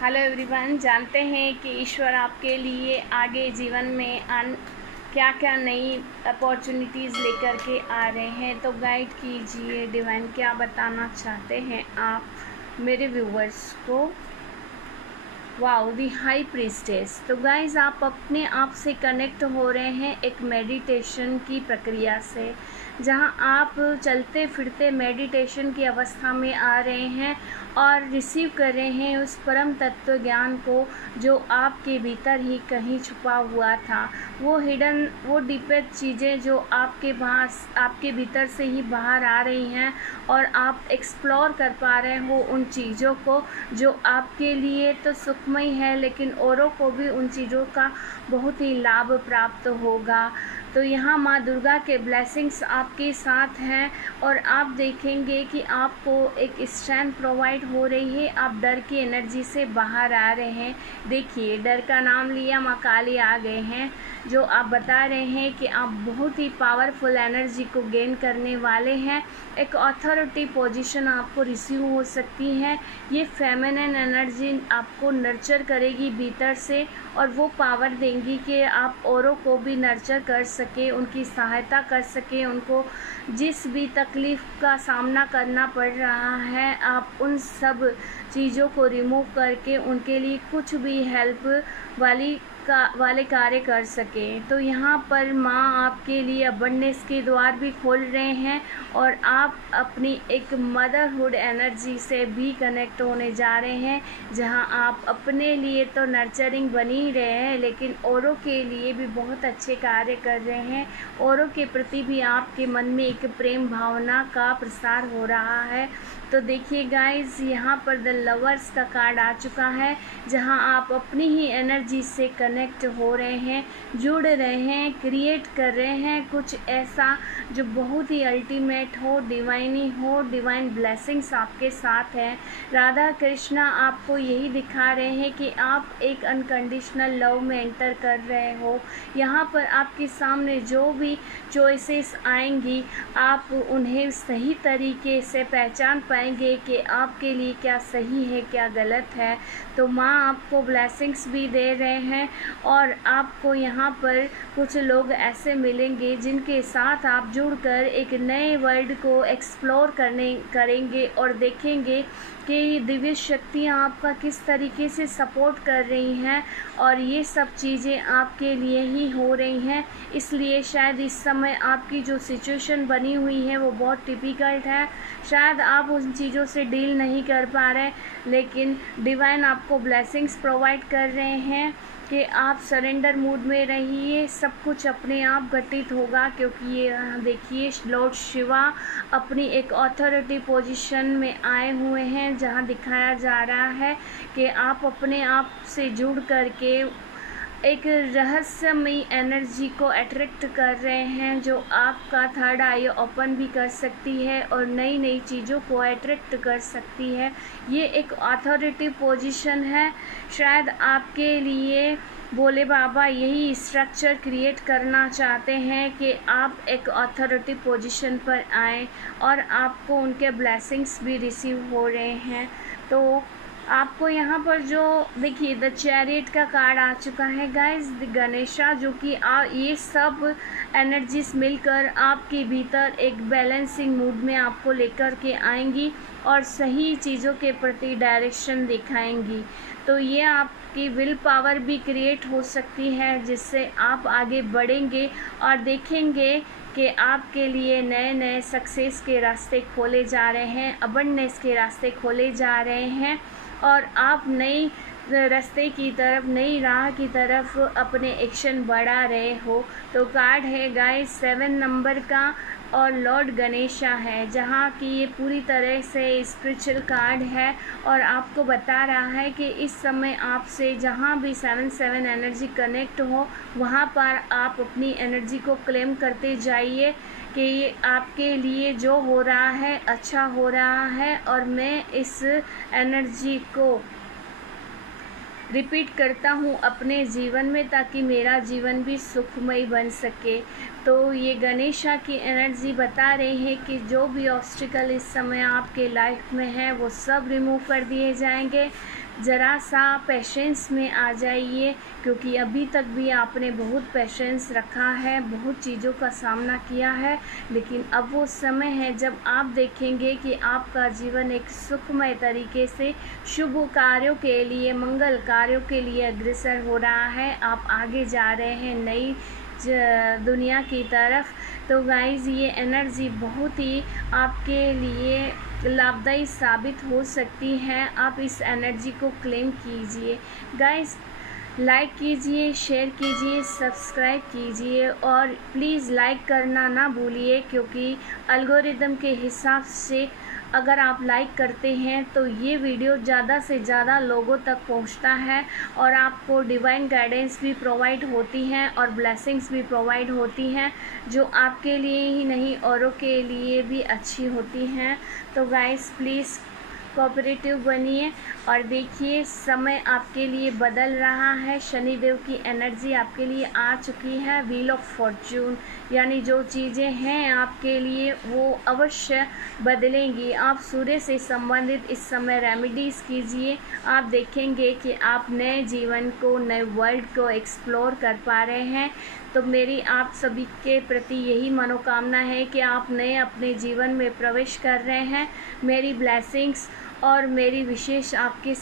Hello everyone. जानते हैं कि ईश्वर आपके लिए आगे जीवन में क्या क्या नई अपॉर्चुनिटीज़ लेकर के आ रहे हैं, तो गाइड कीजिए। डिवाइन क्या बताना चाहते हैं आप मेरे व्यूवर्स को। वाओ, दी हाई प्रीस्टेस। तो गाइज आप अपने आप से कनेक्ट हो रहे हैं एक मेडिटेशन की प्रक्रिया से, जहां आप चलते फिरते मेडिटेशन की अवस्था में आ रहे हैं और रिसीव कर रहे हैं उस परम तत्व ज्ञान को जो आपके भीतर ही कहीं छुपा हुआ था। वो हिडन, वो डीपेस्ट चीज़ें जो आपके भीतर से ही बाहर आ रही हैं और आप एक्सप्लोर कर पा रहे हो उन चीज़ों को जो आपके लिए तो सुखमय है, लेकिन औरों को भी उन चीज़ों का बहुत ही लाभ प्राप्त होगा। तो यहाँ माँ दुर्गा के ब्लेसिंग्स आपके साथ हैं और आप देखेंगे कि आपको एक स्ट्रेंथ प्रोवाइड हो रही है। आप डर की एनर्जी से बाहर आ रहे हैं। देखिए, डर का नाम लिया, माँ काली आ गए हैं, जो आप बता रहे हैं कि आप बहुत ही पावरफुल एनर्जी को गेन करने वाले हैं। एक अथॉरिटी पोजीशन आपको रिसीव हो सकती है। ये फेमिनिन एनर्जी आपको नर्चर करेगी भीतर से और वो पावर देंगी कि आप औरों को भी नर्चर कर सके, उनकी सहायता कर सके। उनको जिस भी तकलीफ़ का सामना करना पड़ रहा है, आप उन सब चीज़ों को रिमूव करके उनके लिए कुछ भी हेल्प वाले कार्य कर सकें। तो यहाँ पर माँ आपके लिए अबंडेंस के द्वार भी खोल रहे हैं और आप अपनी एक मदरहुड एनर्जी से भी कनेक्ट होने जा रहे हैं, जहाँ आप अपने लिए तो नर्चरिंग बनी ही रहे हैं, लेकिन औरों के लिए भी बहुत अच्छे कार्य कर रहे हैं। औरों के प्रति भी आपके मन में एक प्रेम भावना का प्रसार हो रहा है। तो देखिए गाइज, यहाँ पर द लवर्स का कार्ड आ चुका है, जहाँ आप अपनी ही एनर्जी से कनेक्ट हो रहे हैं, जुड़ रहे हैं, क्रिएट कर रहे हैं कुछ ऐसा जो बहुत ही अल्टीमेट हो, डिवाइनी हो। डिवाइन ब्लेसिंग्स आपके साथ हैं। राधा कृष्णा आपको यही दिखा रहे हैं कि आप एक अनकंडीशनल लव में एंटर कर रहे हो। यहाँ पर आपके सामने जो भी चॉइसेस आएंगी, आप उन्हें सही तरीके से पहचान पाएंगे कि आपके लिए क्या सही है, क्या गलत है। तो माँ आपको ब्लेसिंग्स भी दे रहे हैं और आपको यहाँ पर कुछ लोग ऐसे मिलेंगे जिनके साथ आप जुड़कर एक नए वर्ल्ड को एक्सप्लोर करेंगे और देखेंगे कि दिव्य शक्तियाँ आपका किस तरीके से सपोर्ट कर रही हैं और ये सब चीज़ें आपके लिए ही हो रही हैं। इसलिए शायद इस समय आपकी जो सिचुएशन बनी हुई है वो बहुत टिपिकल है। शायद आप उन चीज़ों से डील नहीं कर पा रहे, लेकिन डिवाइन आपको ब्लेसिंग्स प्रोवाइड कर रहे हैं कि आप सरेंडर मूड में रहिए। सब कुछ अपने आप घटित होगा, क्योंकि ये देखिए लॉर्ड शिवा अपनी एक अथॉरिटी पोजीशन में आए हुए हैं, जहां दिखाया जा रहा है कि आप अपने आप से जुड़ करके एक रहस्यमयी एनर्जी को अट्रैक्ट कर रहे हैं, जो आपका थर्ड आई ओपन भी कर सकती है और नई नई चीज़ों को अट्रैक्ट कर सकती है। ये एक अथॉरिटी पोजीशन है। शायद आपके लिए भोले बाबा यही स्ट्रक्चर क्रिएट करना चाहते हैं कि आप एक अथॉरिटी पोजीशन पर आएँ और आपको उनके ब्लेसिंग्स भी रिसीव हो रहे हैं। तो आपको यहाँ पर जो देखिए द चैरियट का कार्ड आ चुका है गाइज, द गणेशा, जो कि ये सब एनर्जीज मिलकर आपके भीतर एक बैलेंसिंग मूड में आपको लेकर के आएंगी और सही चीज़ों के प्रति डायरेक्शन दिखाएंगी। तो ये आपकी विल पावर भी क्रिएट हो सकती है, जिससे आप आगे बढ़ेंगे और देखेंगे कि आपके लिए नए नए सक्सेस के रास्ते खोले जा रहे हैं, अबंडेंस के रास्ते खोले जा रहे हैं और आप नई रास्ते की तरफ, नई राह की तरफ अपने एक्शन बढ़ा रहे हो। तो कार्ड है गाइस 7 नंबर का और लॉर्ड गणेशा है, जहाँ की ये पूरी तरह से स्पिरिचुअल कार्ड है और आपको बता रहा है कि इस समय आपसे जहाँ भी 7-7 एनर्जी कनेक्ट हो, वहाँ पर आप अपनी एनर्जी को क्लेम करते जाइए कि ये आपके लिए जो हो रहा है अच्छा हो रहा है और मैं इस एनर्जी को रिपीट करता हूँ अपने जीवन में, ताकि मेरा जीवन भी सुखमय बन सके। तो ये गणेशा की एनर्जी बता रही है कि जो भी ऑब्स्टिकल इस समय आपके लाइफ में है वो सब रिमूव कर दिए जाएंगे। ज़रा सा पेशेंस में आ जाइए, क्योंकि अभी तक भी आपने बहुत पेशेंस रखा है, बहुत चीज़ों का सामना किया है, लेकिन अब वो समय है जब आप देखेंगे कि आपका जीवन एक सुखमय तरीके से शुभ कार्यों के लिए, मंगल कार्यों के लिए अग्रसर हो रहा है। आप आगे जा रहे हैं नई दुनिया की तरफ। तो गाइज़, ये एनर्जी बहुत ही आपके लिए लाभदायी साबित हो सकती है। आप इस एनर्जी को क्लेम कीजिए। गाइज़, लाइक कीजिए, शेयर कीजिए, सब्सक्राइब कीजिए और प्लीज़ लाइक करना ना भूलिए, क्योंकि एल्गोरिदम के हिसाब से अगर आप लाइक करते हैं तो ये वीडियो ज़्यादा से ज़्यादा लोगों तक पहुंचता है और आपको डिवाइन गाइडेंस भी प्रोवाइड होती हैं और ब्लेसिंग्स भी प्रोवाइड होती हैं, जो आपके लिए ही नहीं औरों के लिए भी अच्छी होती हैं। तो गाइस, प्लीज़ कोऑपरेटिव बनिए और देखिए समय आपके लिए बदल रहा है। शनिदेव की एनर्जी आपके लिए आ चुकी है। व्हील ऑफ फॉर्च्यून, यानी जो चीज़ें हैं आपके लिए वो अवश्य बदलेंगी। आप सूर्य से संबंधित इस समय रेमेडीज़ कीजिए। आप देखेंगे कि आप नए जीवन को, नए वर्ल्ड को एक्सप्लोर कर पा रहे हैं। तो मेरी आप सभी के प्रति यही मनोकामना है कि आप नए अपने जीवन में प्रवेश कर रहे हैं। मेरी ब्लेसिंग्स और मेरी विशेष आपके